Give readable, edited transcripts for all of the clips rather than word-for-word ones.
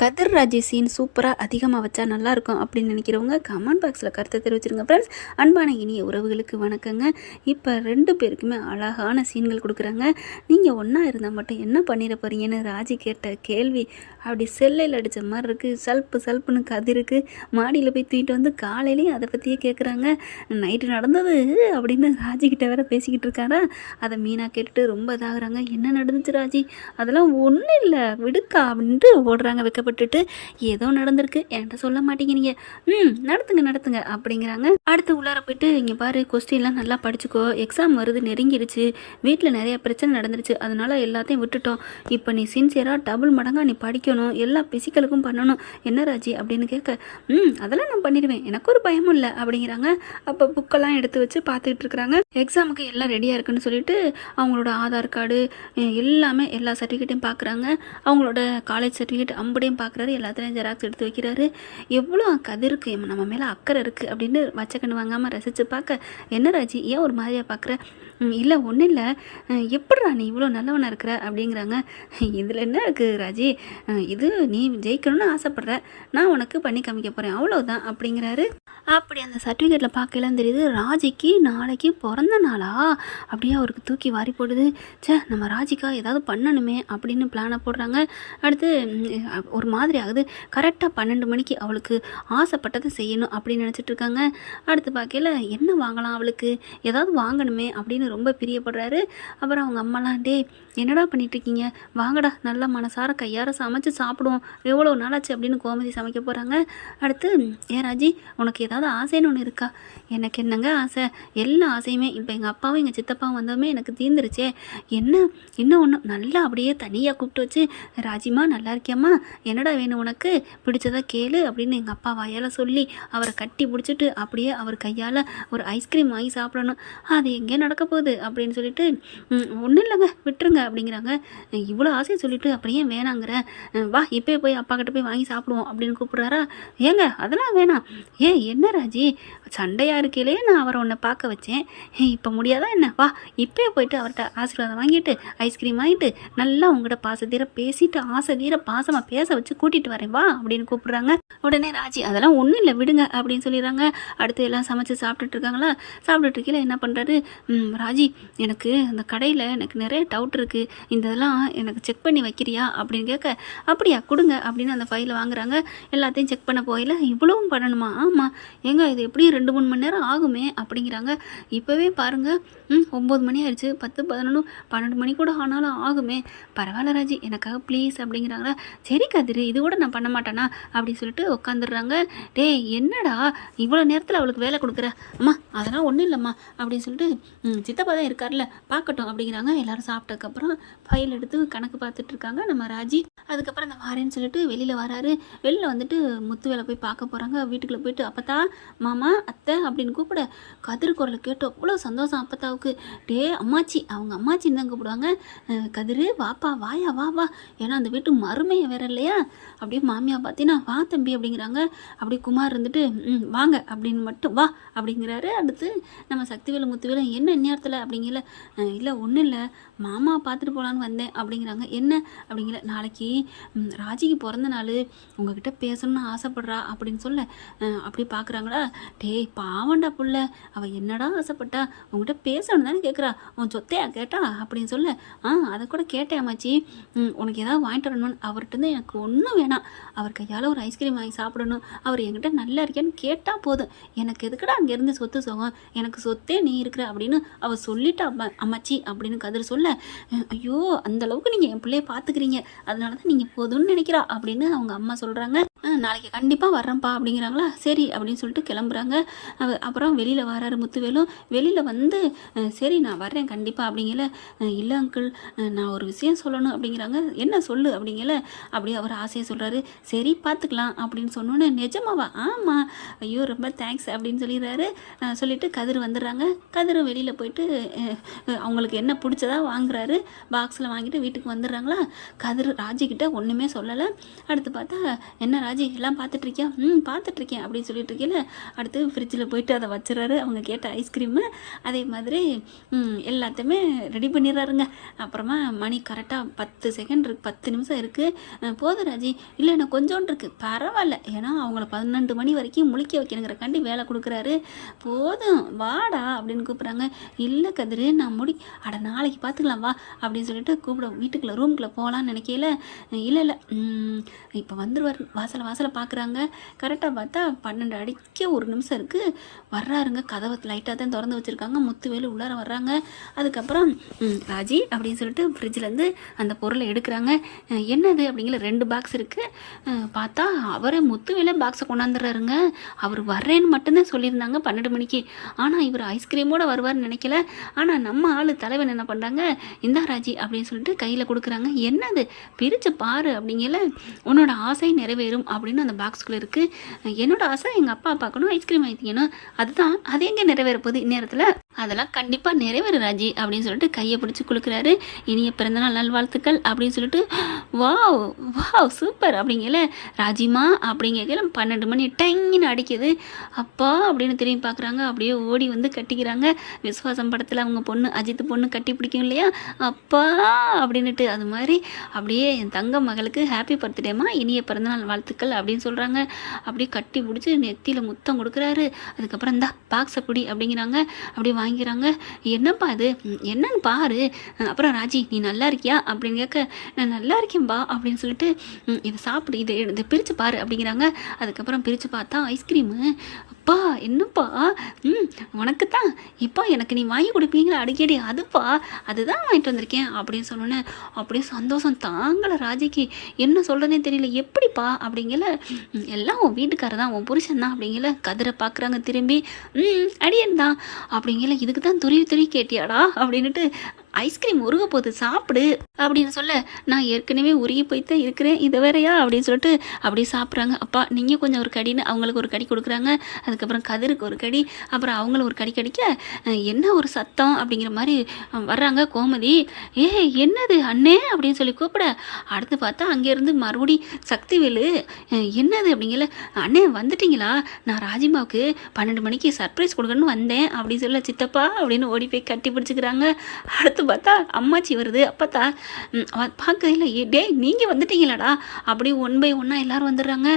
கதிர் Raji scene சூப்பராக அதிகமாக வச்சா நல்லாயிருக்கும் அப்படின்னு நினைக்கிறவங்க கமெண்ட் பாக்ஸில் கருத்தை தெரிவிச்சிருங்க ஃப்ரெண்ட்ஸ். அன்பான இனிய உறவுகளுக்கு வணக்கங்க. இப்போ 2 பேருக்குமே அழகான சீன்கள் கொடுக்குறாங்க. நீங்கள் ஒன்றா இருந்தால் மட்டும் என்ன பண்ணிட போகிறீங்கன்னு ராஜி கேட்ட கேள்வி அப்படி செல்லையில் அடித்த மாதிரி இருக்குது. சல்ப்புன்னு கதிருக்கு மாடியில் போய் தூக்கிட்டு வந்து காலையிலேயும் அதை பற்றியே கேட்குறாங்க. நைட்டு நடந்தது அப்படின்னு ராஜிக்கிட்ட வேற பேசிக்கிட்டு இருக்காரா. அதை மீனா கேட்டுட்டு ரொம்ப இதாகிறாங்க. என்ன நடந்துச்சு ராஜி? அதெல்லாம் ஒன்றும் இல்லை விடுக்கா அப்படின்ட்டு ஓடுறாங்க வைக்கப்பட்டுட்டு. ஏதோ நடந்திருக்கு என்கிட்ட சொல்ல மாட்டேங்கிறீங்க. நடத்துங்க அப்படிங்கிறாங்க. அடுத்து உள்ளார போயிட்டு இங்கே பாரு, கொஸ்டின்லாம் நல்லா படிச்சுக்கோ, எக்ஸாம் வருது, நெருங்கிருச்சு, வீட்டில் நிறைய பிரச்சனை நடந்துருச்சு, அதனால எல்லாத்தையும் விட்டுட்டோம். இப்போ நீ சின்சியராக டபுள் மடங்காக நீ படிக்கணும், எல்லா பிசிக்கலுக்கும் பண்ணணும். என்ன ராஜி அப்படின்னு கேட்க, அதெல்லாம் நான் பண்ணிடுவேன், எனக்கு ஒரு பயமும் இல்லை அப்படிங்கிறாங்க. அப்போ புக்கெல்லாம் எடுத்து வச்சு பார்த்துக்கிட்டு இருக்கிறாங்க. எக்ஸாமுக்கு எல்லாம் ரெடியாக இருக்குன்னு சொல்லிட்டு அவங்களோட ஆதார் கார்டு எல்லாமே எல்லா சர்டிஃபிகேட்டையும் பார்க்குறாங்க. அவங்களோட காலேஜ் சர்டிஃபிகேட் அம்புடையும் பார்க்குறாரு. எல்லாத்துலேயும் ஜெராக்ஸ் எடுத்து வைக்கிறாரு. எவ்வளோ கதிருக்கு நம்ம மேலே அக்கறை இருக்குது அப்படின்னு வச்சக்கண்ணு வாங்காமல் ரசித்து பார்க்க, என்ன ராஜி ஏன் ஒரு மாதிரியாக பார்க்குற? இல்லை ஒன்றும் இல்லை, எப்படிடா நீ இவ்வளோ நல்லவனாக இருக்கிற அப்படிங்கிறாங்க. இதில் என்ன இருக்குது ராஜி, இது நீ ஜெயிக்கணும்னு ஆசைப்பட்ற, நான் உனக்கு பண்ணி காமிக்க போகிறேன், அவ்வளோதான் அப்படிங்கிறாரு. அப்படி அந்த சர்டிஃபிகேட்டில் பார்க்கலாம் தெரியுது ராஜிக்கு நாளைக்கு பிறந்த நாளா. அப்படியே அவருக்கு தூக்கி வாரி போடுது. நம்ம ராஜிக்கா ஏதாவது பண்ணணுமே அப்படின்னு பிளானை போடுறாங்க. அடுத்து ஒரு மாதிரி ஆகுது. கரெக்டாக 12 மணிக்கு அவளுக்கு ஆசைப்பட்டதை செய்யணும் அப்படின்னு நினச்சிட்டு இருக்காங்க. அடுத்து பார்க்கல என்ன வாங்கலாம், அவளுக்கு ஏதாவது வாங்கணுமே அப்படின்னு ரொம்ப பிரியப்படுறாரு. அப்புறம் அவங்க அம்மாலாம், டே என்னடா பண்ணிட்டு இருக்கீங்க, வாங்கடா நல்லா மனசார கையார சமைச்சு சாப்பிடுவோம், எவ்வளோ நாளாச்சு அப்படின்னு கோமதி சமைக்க போகிறாங்க. அடுத்து, ஏன் ராஜி உனக்கு ஏதாவது ஆசைன்னு ஒன்று இருக்கா? எனக்கு என்னங்க ஆசை, எல்லா ஆசையுமே இப்போ எங்கள் அப்பாவும் எங்கள் சித்தப்பாவும் வந்தோமே எனக்கு தீர்ந்துருச்சே. என்ன இன்னும் ஒன்று நல்லா அப்படியே தனியாக கூப்பிட்டு வச்சு, ராஜிமா நல்லா இருக்கியம்மா, என்னடா வேணும் உனக்கு, பிடிச்சதா கேளு அப்படின்னு எங்கள் அப்பா வாயால் சொல்லி அவரை கட்டி பிடிச்சிட்டு அப்படியே அவர் கையால் ஒரு ஐஸ்கிரீம் வாங்கி சாப்பிடணும். அது எங்கே நடக்க போகுது அப்படின்னு சொல்லிட்டு, ஒன்றும் இல்லைங்க விட்டுருங்க அப்படிங்கிறாங்க. இவ்வளோ ஆசையை சொல்லிட்டு அப்புறம் ஏன் வேணாங்கிற, வா இப்போ போய் அப்பா கிட்ட போய் வாங்கி சாப்பிடுவோம் அப்படின்னு கூப்பிட்றாரா. ஏங்க அதெல்லாம் வேணாம். என்ன ராஜி சண்டையாக இருக்கையிலே நான் அவரை உன்னை பார்க்க வச்சேன், இப்போ முடியாதா என்ன? வா இப்போ போயிட்டு அவர்கிட்ட ஆசீர்வாதம் வாங்கிட்டு ஐஸ்கிரீம் வாங்கிட்டு நல்லா உங்கள்கிட்ட பாசத்தீர பேசிட்டு ஆசை தீர பாசமாக பேச வச்சு கூட்டிகிட்டு வரேன் வா அப்படின்னு கூப்பிட்றாங்க. உடனே ராஜி அதெல்லாம் ஒன்றும் இல்லை விடுங்க அப்படின்னு சொல்லிடுறாங்க. அடுத்து எல்லாம் சமைச்சு சாப்பிட்டுட்டு இருக்காங்களா. சாப்பிட்டுட்டு இருக்கையில் என்ன பண்ணுறாரு, ராஜி எனக்கு அந்த கடையில் எனக்கு நிறைய டவுட் இருக்குது, இந்த இதெல்லாம் எனக்கு செக் பண்ணி வைக்கிறியா அப்படின்னு கேட்க, அப்படியா கொடுங்க அப்படின்னு அந்த ஃபைலை வாங்குறாங்க. எல்லாத்தையும் செக் பண்ண போயில இவ்வளவும் பண்ணணுமா? ஆமாம் ஏங்க இது எப்படியும் 2-3 மணி நேரம் ஆகுமே அப்படிங்கிறாங்க. இப்போவே பாருங்கள் 9 மணி ஆயிடுச்சு, 10, 11, 12 மணி கூட ஆனாலும் ஆகுமே. பரவாயில்ல ராஜி எனக்காக ப்ளீஸ் அப்படிங்கிறாங்க. சரி கதிர் இது கூட நான் பண்ண மாட்டேனா அப்படின்னு சொல்லிட்டு உட்காந்துடுறாங்க. டேய் என்னடா இவ்வளோ நேரத்தில் அவளுக்கு வேலை கொடுக்குற? அம்மா அதெல்லாம் ஒன்றும் இல்லைம்மா அப்படின்னு சொல்லிட்டு, சித்தப்பா தான் இருக்கார்ல பார்க்கட்டும் அப்படிங்கிறாங்க. எல்லோரும் சாப்பிட்டதுக்கப்புறம் ஃபைல் எடுத்து கணக்கு பார்த்துட்டு இருக்காங்க நம்ம ராஜி. அதுக்கப்புறம் நான் வரேன்னு சொல்லிட்டு வெளியில் வராரு. வெளியில் வந்துட்டு முத்து வேலை போய் பார்க்க போகிறாங்க. வீட்டுக்குள்ளே போயிட்டு அப்பத்தா மாமா அத்தை அப்படின்னு கூப்பிட, கதிர் குரலை கேட்டு அவ்வளோ சந்தோஷம் அப்பத்தாவுக்கு. டே அம்மாச்சி, அவங்க அம்மாச்சின்னு தான் கூப்பிடுவாங்க. கதிர் வாப்பா வாயா வா, ஏன்னா அந்த வீட்டு மருமையை வேற இல்லையா. அப்படியே மாமியா பார்த்தீங்கன்னா வா தம்பி அப்படிங்கிறாங்க. அப்படியே குமார் இருந்துட்டு வாங்க அப்படின்னு மட்டும் வா அப்படிங்கிறாரு. அடுத்து நம்ம சக்திவேலு முத்துவேலு என்ன நேரத்தில் அப்படிங்கல, இல்லை ஒன்றும் இல்லை மாமா பார்த்துட்டு போகலான்னு வந்தேன் அப்படிங்கிறாங்க. என்ன அப்படிங்கிற, நாளைக்கு ராஜிக்கு பிறந்த நாள், உங்ககிட்ட பேசணும்னு ஆசைப்படுறா அப்படின்னு சொல்ல அப்படி பார்க்குறாங்களா. டேய் பாவண்டா புள்ள, அவள் என்னடா ஆசைப்பட்டா, உங்ககிட்ட பேசணும் தானே கேட்குறா, உன் சொத்தையா கேட்டா அப்படின்னு சொல்ல, அதை கூட கேட்டேன் அம்மாச்சி, உனக்கு ஏதாவது வாங்கிட்டு வரணும்னு, அவர்கிட்ட எனக்கு ஒன்றும் வேணாம், அவர் கையால் ஒரு ஐஸ்கிரீம் வாங்கி சாப்பிடணும், அவர் என்கிட்ட நல்லா இருக்கேன்னு கேட்டால் போதும், எனக்கு எதுக்குடா அங்கேருந்து சொத்து சோகம், எனக்கு சொத்தே நீ இருக்கிற அப்படின்னு அவள் சொல்லிட்டா அம்மாச்சி அப்படின்னு கதிர் சொல்ல, ஐயோ அந்த அளவுக்கு நீங்கள் என் பிள்ளைய பார்த்துக்கிறீங்க, அதனால தான் நீங்கள் போதும்னு நினைக்கிறா அப்படின்னு அவங்க அம்மா சொல்கிறாங்க. நாளைக்கு கண்டிப்பாக வர்றேன்ப்பா அப்படிங்கிறாங்களா. சரி அப்படின்னு சொல்லிட்டு கிளம்புறாங்க. அப்புறம் வெளியில் வராரு முத்துவேலும். வெளியில் வந்து சரி நான் வர்றேன் கண்டிப்பாக அப்படிங்கல. இல்லை அங்கிள் நான் ஒரு விஷயம் சொல்லணும் அப்படிங்கிறாங்க. என்ன சொல்லு அப்படிங்கல. அப்படியே அவர் ஆசையை சொல்கிறாரு. சரி பார்த்துக்கலாம் அப்படின்னு சொன்னோன்னே, நிஜமாவா? ஆமாம், ஐயோ ரொம்ப தேங்க்ஸ் அப்படின்னு சொல்லிடுறாரு. சொல்லிவிட்டு கதிர் வந்துடுறாங்க. கதிர் வெளியில் போயிட்டு அவங்களுக்கு என்ன பிடிச்சதா வாங்குறாரு. பாக்ஸில் வாங்கிட்டு வீட்டுக்கு வந்துடுறாங்களா. கதிர் ராஜிக்கிட்ட ஒன்றுமே சொல்லலை. அடுத்து பார்த்தா, என்ன ராஜி எல்லாம் பார்த்துட்ருக்கியா? பார்த்துட்ருக்கேன் அப்படின்னு சொல்லிட்டு இருக்கேன். அடுத்து ஃப்ரிட்ஜில் போயிட்டு அதை வச்சுறாரு. அவங்க கேட்ட ஐஸ்கிரீமு அதே மாதிரி எல்லாத்தையுமே ரெடி பண்ணிடுறாருங்க. அப்புறமா மணி கரெக்டாக 10 செகண்ட் இருக்குது, 10 நிமிஷம் இருக்குது. போதும் ராஜி, இல்லை நான் கொஞ்சோண்டு இருக்குது, பரவாயில்ல, ஏன்னா அவங்கள 12 மணி வரைக்கும் முழிக்க வைக்கணுங்கிறக்காண்டி வேலை கொடுக்குறாரு. போதும் வாடா அப்படின்னு கூப்பிட்றாங்க. இல்லை கதிரு நான் அட நாளைக்கு பார்த்துக்கலாம் வா அப்படின்னு சொல்லிட்டு கூப்பிட வீட்டுக்குள்ளே ரூமுக்குள்ளே போகலான்னு நினைக்கல. இல்லை இப்போ வந்துடுவார். வாசலை பார்க்குறாங்க. கரெக்டாக பார்த்தா 12 அடிக்க 1 நிமிஷம் இருக்குது. வர்றாருங்க. கதவை லைட்டாக தான் திறந்து வச்சுருக்காங்க. முத்துவேலு உள்ளார வர்றாங்க. அதுக்கப்புறம் ராஜி அப்படின்னு சொல்லிட்டு ஃப்ரிட்ஜிலேருந்து அந்த பொருளை எடுக்கிறாங்க. என்னது அப்படிங்கிற 2 பாக்ஸ் இருக்குது. பார்த்தா அவரே முத்துவேலே பாக்ஸை கொண்டாந்துடுறாருங்க. அவர் வர்றேன்னு மட்டும்தான் சொல்லியிருந்தாங்க 12 மணிக்கு. ஆனால் இவர் ஐஸ்கிரீமோடு வருவார்னு நினைக்கல. ஆனால் நம்ம ஆள் தலைவன் என்ன பண்ணுறாங்க, இந்தா ராஜி அப்படின்னு சொல்லிட்டு கையில் கொடுக்குறாங்க. என்னது பிரித்து பாரு அப்படிங்கல, உன்னோட ஆசை நிறைவேறும் அப்படின்னு அந்த பாக்ஸ்குள்ளே இருக்குது. என்னோட ஆசை எங்கள் அப்பா பார்க்கணும், ஐஸ்கிரீம் வாங்கிக்கணும். அதுதான் அது எங்கே நிறைவேற போகுது இந்நேரத்தில்? அதெல்லாம் கண்டிப்பாக நிறைவேறு ராஜி அப்படின்னு சொல்லிட்டு கையை பிடிச்சி கொடுக்குறாரு. இனிய பிறந்தநாள் நல்வாழ்த்துக்கள் அப்படின்னு சொல்லிட்டு வாவ் வாவ் சூப்பர் அப்படிங்கல. ராஜிமா அப்படிங்கல 12 மணி டங்கின்னு அடிக்குது. அப்பா அப்படின்னு திரும்பி பார்க்குறாங்க. அப்படியே ஓடி வந்து கட்டிக்கிறாங்க. விஸ்வாசம் படத்தில் அவங்க பொண்ணு அஜித் பொண்ணு கட்டி பிடிக்கும் இல்லையா, அப்பா அப்படின்னுட்டு அது மாதிரி அப்படியே என் தங்க மகளுக்கு ஹாப்பி பர்த்டேமா, இனிய பிறந்தநாள் வாழ்த்துக்கள் அப்படின்னு சொல்கிறாங்க. அப்படியே கட்டி பிடிச்சி நெத்தியில் முத்தம் கொடுக்குறாரு. அதுக்கப்புறம் இந்த பாக்ஸை பிடி அப்படிங்கிறாங்க. அப்படியே வாங்கிக்கிறாங்க. என்னப்பா அது, என்னன்னு பாரு. அப்புறம் ராஜி நீ நல்லா இருக்கியா அப்படின்னு கேட்க, நான் நல்லா இருக்கேன்பா அப்படின்னு சொல்லிட்டு இதை சாப்பிடு, இதை பிரித்து பாரு அப்படிங்கிறாங்க. அதுக்கப்புறம் பிரித்து பார்த்தா ஐஸ்கிரீமு. அப்பா என்னப்பா, உனக்கு தான் இப்போ எனக்கு நீ வாங்கி கொடுப்பீங்களா அடிக்கடி, அதுப்பா அதுதான் வாங்கிட்டு வந்திருக்கேன் அப்படின்னு சொன்னோன்னே அப்படியே சந்தோஷம் தாங்கலை ராஜிக்கு. என்ன சொல்கிறதே தெரியல. எப்படிப்பா அப்படிங்கல, எல்லாம் உன் வீட்டுக்காரர் தான், உன் புருஷன் தான் அப்படிங்கல. கதிரை பார்க்குறாங்க திரும்பி. அடியன் தான் அப்படிங்கல. இதுக்கு தான் துருவி கேட்டியாடா அப்படின்னுட்டு, ஐஸ்கிரீம் உருக போகுது சாப்பிடு அப்படின்னு சொல்ல, நான் ஏற்கனவே உருகி போய்த்தான் இருக்கிறேன், இதை வேறையா அப்படின்னு சொல்லிட்டு அப்படியே சாப்பிட்றாங்க. அப்பா நீங்கள் கொஞ்சம் ஒரு கடின்னு அவங்களுக்கு ஒரு கடி கொடுக்குறாங்க. அதுக்கப்புறம் கதிருக்கு ஒரு கடி, அப்புறம் அவங்கள ஒரு கடி கடிக்க என்ன ஒரு சத்தம் அப்படிங்கிற மாதிரி வர்றாங்க கோமதி. என்னது அண்ணே அப்படின்னு சொல்லி கூப்பிட, அடுத்து பார்த்தா அங்கேருந்து மறுபடி சக்திவேலு. என்னது அப்படிங்கல, அண்ணே வந்துட்டீங்களா, நான் ராஜிமாவுக்கு 12 மணிக்கு சர்ப்ரைஸ் கொடுக்கணும்னு வந்தேன் அப்படின்னு சொல்ல, சித்தப்பா அப்படின்னு ஓடி போய் கட்டி பிடிச்சிக்கிறாங்க. அடுத்து பார்த்தா அம்மாச்சி வருது. அப்பத்தா பார்க்கல, டேய் நீங்கள் வந்துட்டீங்களாடா அப்படி 1 by 1 எல்லாரும் வந்துடுறாங்க.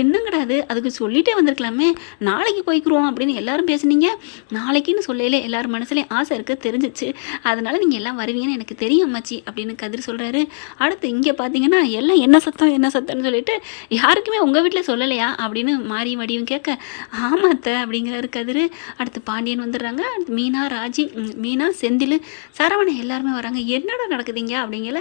என்னங்கடாது, அதுக்கு சொல்லிட்டே வந்திருக்கலாமே, நாளைக்கு போய்க்குருவோம் அப்படின்னு எல்லாரும் பேசுனீங்க. நாளைக்குன்னு சொல்லல, எல்லாரும் மனசுலேயும் ஆசை இருக்குது தெரிஞ்சிச்சு, அதனால நீங்கள் எல்லாம் வருவீங்கன்னு எனக்கு தெரியும் அம்மாச்சி அப்படின்னு கதிர் சொல்கிறாரு. அடுத்து இங்கே பார்த்தீங்கன்னா எல்லாம் என்ன சத்தம்னு சொல்லிட்டு, யாருக்குமே உங்கள் வீட்டில் சொல்லலையா அப்படின்னு மாறி வடிவும் கேட்க, ஆமாத்த அப்படிங்கிறாரு கதிர். அடுத்து பாண்டியன் வந்துடுறாங்க. அடுத்து மீனா, ராஜி, மீனா, செந்தில், சரவணன் எல்லாருமே வராங்க. என்னடா நடக்குதுங்க அப்படிங்கல.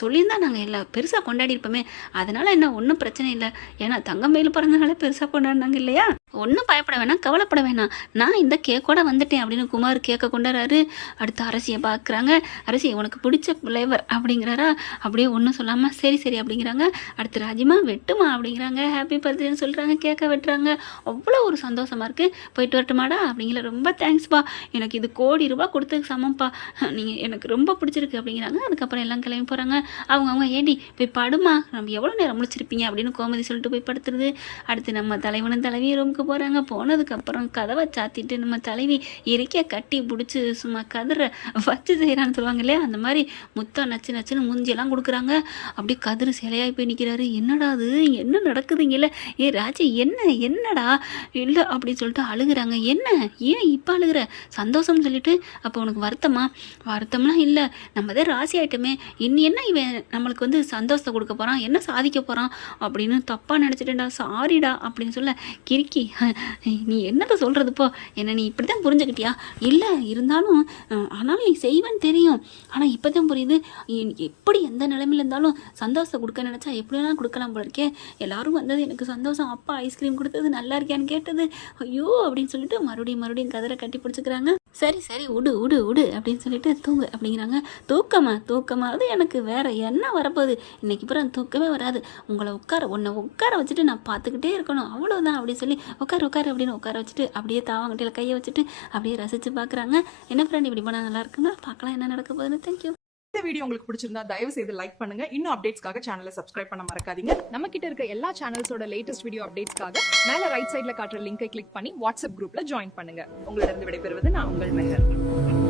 சொல்லியிருந்தா நாங்கள் எல்லாம் பெருசாக கொண்டாடி இருப்போமே, அதனால என்ன ஒன்றும் பிரச்சனை இல்லை, ஏன்னா தங்கமேல் பிறந்தனால பெருசாக கொண்டாடினாங்க இல்லையா, ஒன்றும் பயப்பட வேணாம், கவலைப்பட வேணாம், நான் இந்த கேக்கோட வந்துட்டேன் அப்படின்னு குமார் கேட்க கொண்டாடுறாரு. அடுத்து அரசியை பார்க்குறாங்க. அரசி உனக்கு பிடிச்ச ஃப்ளேவர் அப்படிங்கிறாரா. அப்படியே ஒன்றும் சொல்லாமல் சரி அப்படிங்கிறாங்க. அடுத்து ராஜிமா வெட்டுமா அப்படிங்கிறாங்க. ஹாப்பி பர்த்டேன்னு சொல்கிறாங்க. கேட்க வெட்டுறாங்க. அவ்வளோ ஒரு சந்தோஷமாக இருக்குது. போயிட்டு வரட்டுமாடா அப்படிங்கிற. ரொம்ப தேங்க்ஸ்ப்பா, எனக்கு இது கோடி ரூபா கொடுத்ததுக்கு சமம்ப்பா, நீங்கள் எனக்கு ரொம்ப பிடிச்சிருக்கு அப்படிங்கிறாங்க. அதுக்கப்புறம் எல்லாம் கிளம்பி போகிறாங்க. அவங்க ஏண்டி போய் படுமா, நம்ம எவ்வளோ நேரம் முடிச்சிருப்பீங்க அப்படின்னு கோமதி சொல்லிட்டு போய் படுத்துருது. அடுத்து நம்ம தலைவனும் தலைவியும் ரூமுக்கு போகிறாங்க. போனதுக்கப்புறம் கதவை சாத்திட்டு நம்ம தலைவி இறக்கிய கட்டி பிடிச்சி சும்மா கதிரை வச்சு செய்கிறான்னு சொல்லுவாங்க இல்லையா, அந்த மாதிரி முத்தம் நச்சுன்னு மூஞ்சியெல்லாம் கொடுக்குறாங்க. அப்படி கதிர் சிலையாகி போய் நிற்கிறாரு. என்னடா அது, என்ன நடக்குதுங்கல்ல, ராஜி என்னடா இல்லை அப்படின்னு சொல்லிட்டு அழுகுறாங்க. என்ன ஏன் இப்போ அழுகுற, சந்தோஷம்னு சொல்லிட்டு, அப்போ உனக்கு வருத்தம்லாம் இல்லை, நம்ம தான் ராசி ஆகிட்டோமே, என்ன இவன் நம்மளுக்கு வந்து சந்தோஷத்தை கொடுக்க போகிறான், என்ன சாதிக்க போகிறான் அப்படின்னு தப்பாக நினச்சிட்டேன்டா, சாரிடா அப்படின்னு சொல்ல, கிறுக்கி நீ என்னத்தை சொல்கிறதுப்போ, என்ன நீ இப்படி தான் புரிஞ்சுக்கிட்டியா, இல்லை இருந்தாலும் ஆனாலும் நீ செய்வேன்னு தெரியும், ஆனால் இப்போ தான் புரியுது, எப்படி எந்த நிலைமையில் இருந்தாலும் சந்தோஷத்தை கொடுக்க நினச்சா எப்படிலாம் கொடுக்கலாம் போல இருக்கே, எல்லாரும் வந்தது எனக்கு சந்தோஷம், அப்பா ஐஸ்கிரீம் கொடுத்தது நல்லா இருக்கியான்னு கேட்டது, ஐயோ அப்படின்னு சொல்லிட்டு மறுபடியும் கதிரை கட்டி பிடிச்சிக்கிறாங்க. சரி உடு அப்படின்னு சொல்லிட்டு தூங்கு அப்படிங்கிறாங்க. தூக்கமாவது எனக்கு வேற என்ன வரப்போகுது, இன்னைக்கு பிறகு தூக்கமே வராது, உன்னை உட்கார வச்சுட்டு நான் பார்த்துக்கிட்டே இருக்கணும், அவ்வளோதான் அப்படின்னு சொல்லி உட்காரு அப்படின்னு உட்கார வச்சுட்டு அப்படியே தாவங்கட்டியில் கையை வச்சுட்டு அப்படியே ரசித்து பார்க்குறாங்க. என்ன ஃப்ரெண்ட் இப்படி போனால் நல்லா இருக்குங்க, பார்க்கலாம் என்ன நடக்க போகுதுன்னு. தேங்க்யூ. இந்த வீடியோ உங்களுக்கு பிடிச்சிருந்தா தயவு செய்து லைக் பண்ணுங்க. இன்னும் அப்டேட்ஸ்க்காக சேனலை சப்ஸ்கிரைப் பண்ண மறக்காதீங்க. நம்ம கிட்ட இருக்க எல்லா சேனல்ஸோட லேட்டஸ்ட் வீடியோ அப்டேட்ஸ்க்காக மேல ரைட் சைடுல காட்டுற லிங்கை கிளிக் பண்ணி வாட்ஸ்அப் குரூப்ல ஜாயின் பண்ணுங்க. உங்களிடம் விடைபெறுவது நான் உங்கள் மெஹர்.